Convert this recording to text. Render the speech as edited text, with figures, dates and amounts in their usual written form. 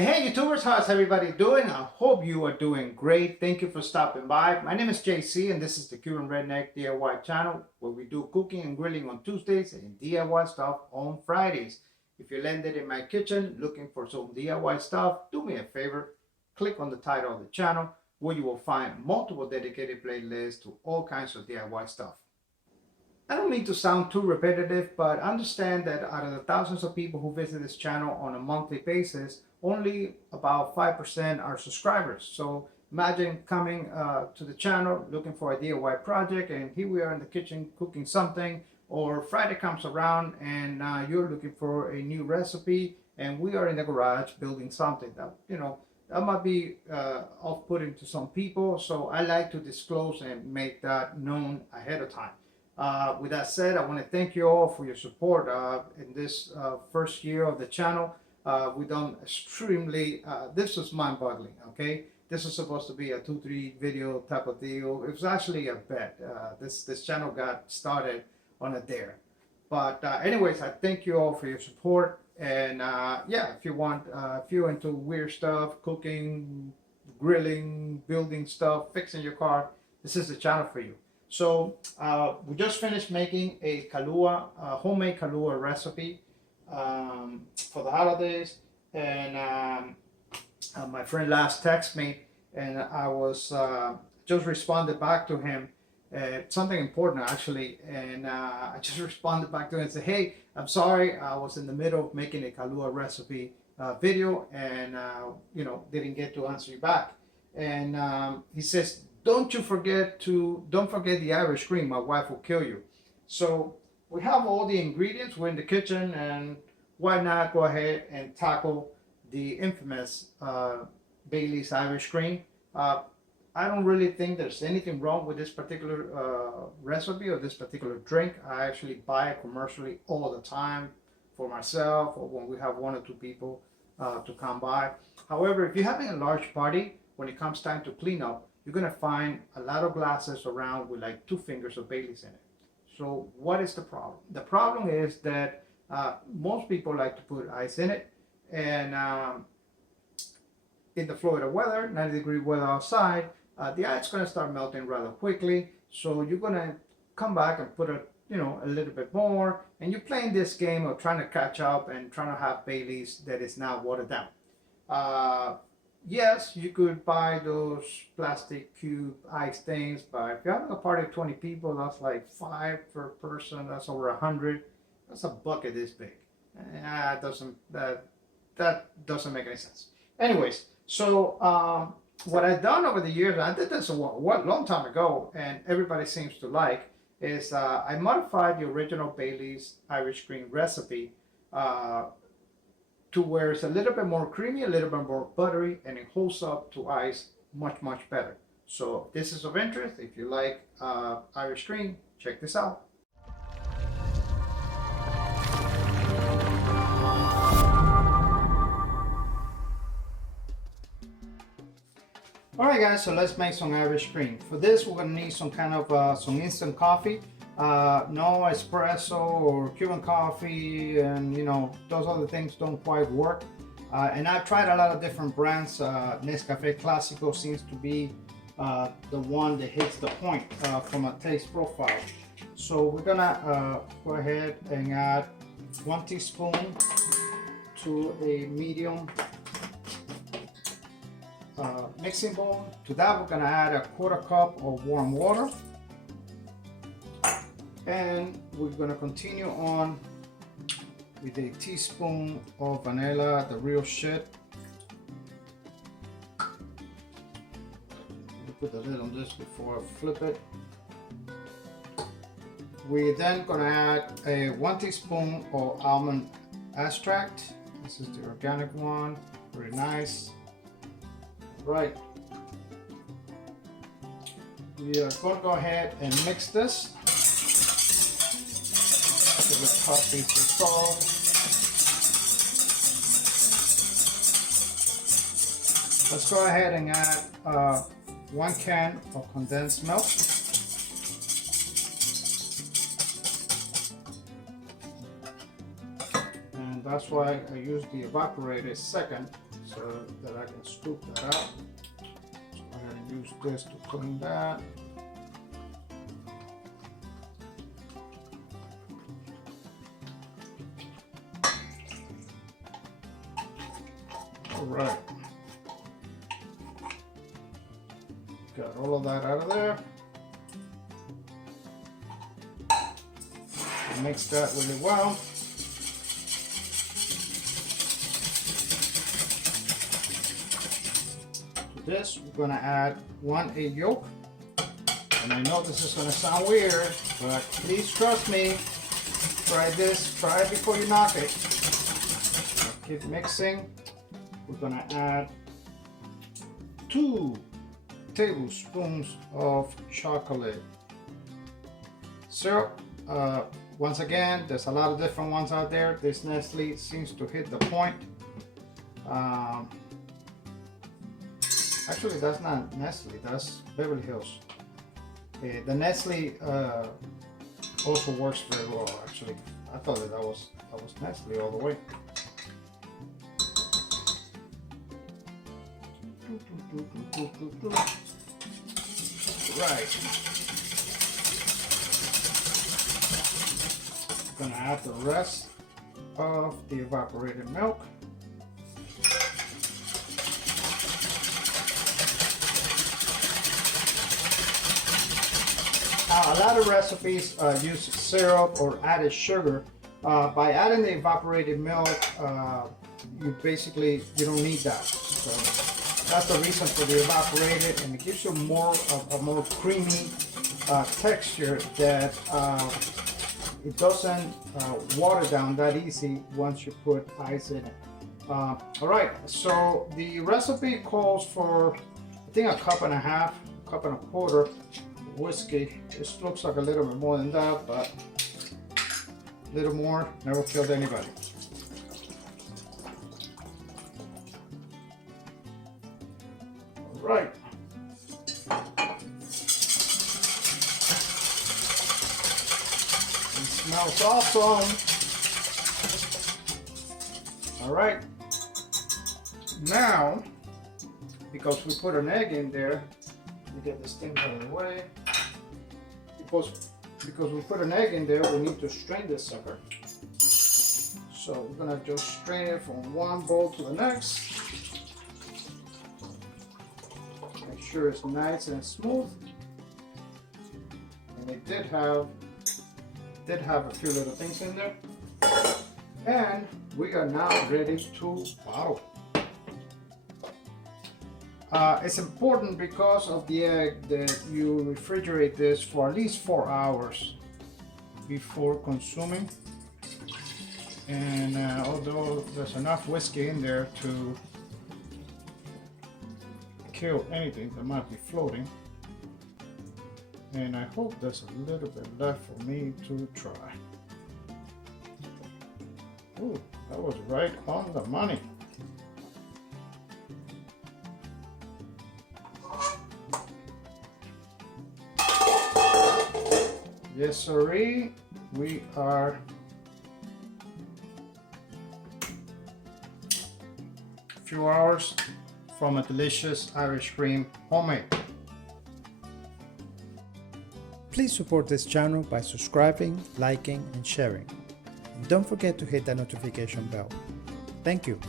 Hey YouTubers, how's everybody doing? I hope you are doing great. Thank you for stopping by. My name is JC and this is the Cuban Redneck DIY channel where we do cooking and grilling on Tuesdays and DIY stuff on Fridays. If you landed in my kitchen looking for some DIY stuff, do me a favor, click on the title of the channel where you will find multiple dedicated playlists to all kinds of DIY stuff. I don't mean to sound too repetitive, but understand that out of the thousands of people who visit this channel on a monthly basis, only about 5% are subscribers. So imagine coming to the channel looking for a DIY project, and here we are in the kitchen cooking something, or Friday comes around and you're looking for a new recipe, and we are in the garage building something that, that might be off-putting to some people. So I like to disclose and make that known ahead of time. With that said, I want to thank you all for your support in this first year of the channel. We've done extremely, this was mind-boggling, okay? This was supposed to be a 2-3 video type of deal. It was actually a bet. This channel got started on a dare. But anyways, I thank you all for your support. And yeah, if you want, if you're into weird stuff, cooking, grilling, building stuff, fixing your car, this is the channel for you. So we just finished making a 𝐶𝐻𝐽𝐿𝐼, homemade 𝐶𝐻𝐽𝐿𝐼 recipe for the holidays, and my friend last texted me, and I was just responded back to him, something important actually, and I just responded back to him and said, hey, I'm sorry, I was in the middle of making a 𝐶𝐻𝐽𝐿𝐼 recipe video, and didn't get to answer you back. And he says, don't forget the Irish cream, my wife will kill you. So we have all the ingredients, we're in the kitchen, and why not go ahead and tackle the infamous Bailey's Irish cream. I don't really think there's anything wrong with this particular recipe or this particular drink. I actually buy it commercially all the time for myself, or when we have 1 or 2 people to come by. However, if you're having a large party, when it comes time to clean up, you're going to find a lot of glasses around with like 2 fingers of Bailey's in it. So what is the problem? The problem is that most people like to put ice in it, and in the Florida weather, 90-degree weather outside, the ice is going to start melting rather quickly. So you're going to come back and put a little bit more, and you're playing this game of trying to catch up and trying to have Bailey's that is now watered down. Yes, you could buy those plastic cube ice things, but if you're having a party of 20 people, that's like 5 per person. That's over 100. That's a bucket this big. That doesn't make any sense. Anyways, so what I've done over the years, I did this a long time ago, and everybody seems to like, is I modified the original Bailey's Irish cream recipe to where it's a little bit more creamy, a little bit more buttery, and it holds up to ice much better. So if this is of interest, if you like Irish cream, check this out. Alright guys, so let's make some Irish cream. For this, we're going to need some kind of some instant coffee. No espresso or Cuban coffee, and those other things don't quite work. And I've tried a lot of different brands. Nescafé Clásico seems to be the one that hits the point from a taste profile. So we're gonna go ahead and add 1 teaspoon to a medium mixing bowl. To that, we're gonna add a 1/4 cup of warm water. And we're going to continue on with a teaspoon of vanilla, the real shit. Put the lid on this before I flip it. We're then going to add a 1 teaspoon of almond extract. This is the organic one, very nice. Right. We are going to go ahead and mix this. The coffee to dissolve. Let's go ahead and add 1 can of condensed milk. And that that's why I use the evaporator second, so that I can scoop that out. So I'm gonna use this to clean that. All right. Got all of that out of there. Mix that really well. To this, we're going to add 1 egg yolk. And I know this is going to sound weird, but please trust me. Try this. Try it before you knock it. Keep mixing. We're going to add 2 tablespoons of chocolate syrup. Once again, there's a lot of different ones out there. This Nestle seems to hit the point. Actually, that's not Nestle, that's Beverly Hills. The Nestle also works very well, actually. I thought that was Nestle all the way. Right. Gonna add the rest of the evaporated milk. A lot of recipes use syrup or added sugar. By adding the evaporated milk, you don't need that. So that's the reason for the evaporated, and it gives you a more creamy texture that it doesn't water down that easy once you put ice in it. All right, so the recipe calls for, I think, 1.5 cups, 1.25 cups whiskey. This looks like a little bit more than that, but a little more never killed anybody. All right. Smells awesome. All right. Now, because we put an egg in there, let me get this thing out of the way. Because we put an egg in there, we need to strain this sucker. So we're gonna just strain it from one bowl to the next. Make sure it's nice and smooth. And it did have a few little things in there. And we are now ready to bottle. It's important because of the egg that you refrigerate this for at least 4 hours before consuming. And although there's enough whiskey in there to kill anything that might be floating, and I hope there's a little bit left for me to try. Ooh, that was right on the money. Yes, sirree, we are a few hours from a delicious Irish cream homemade. Please support this channel by subscribing, liking, and sharing. And don't forget to hit that notification bell. Thank you.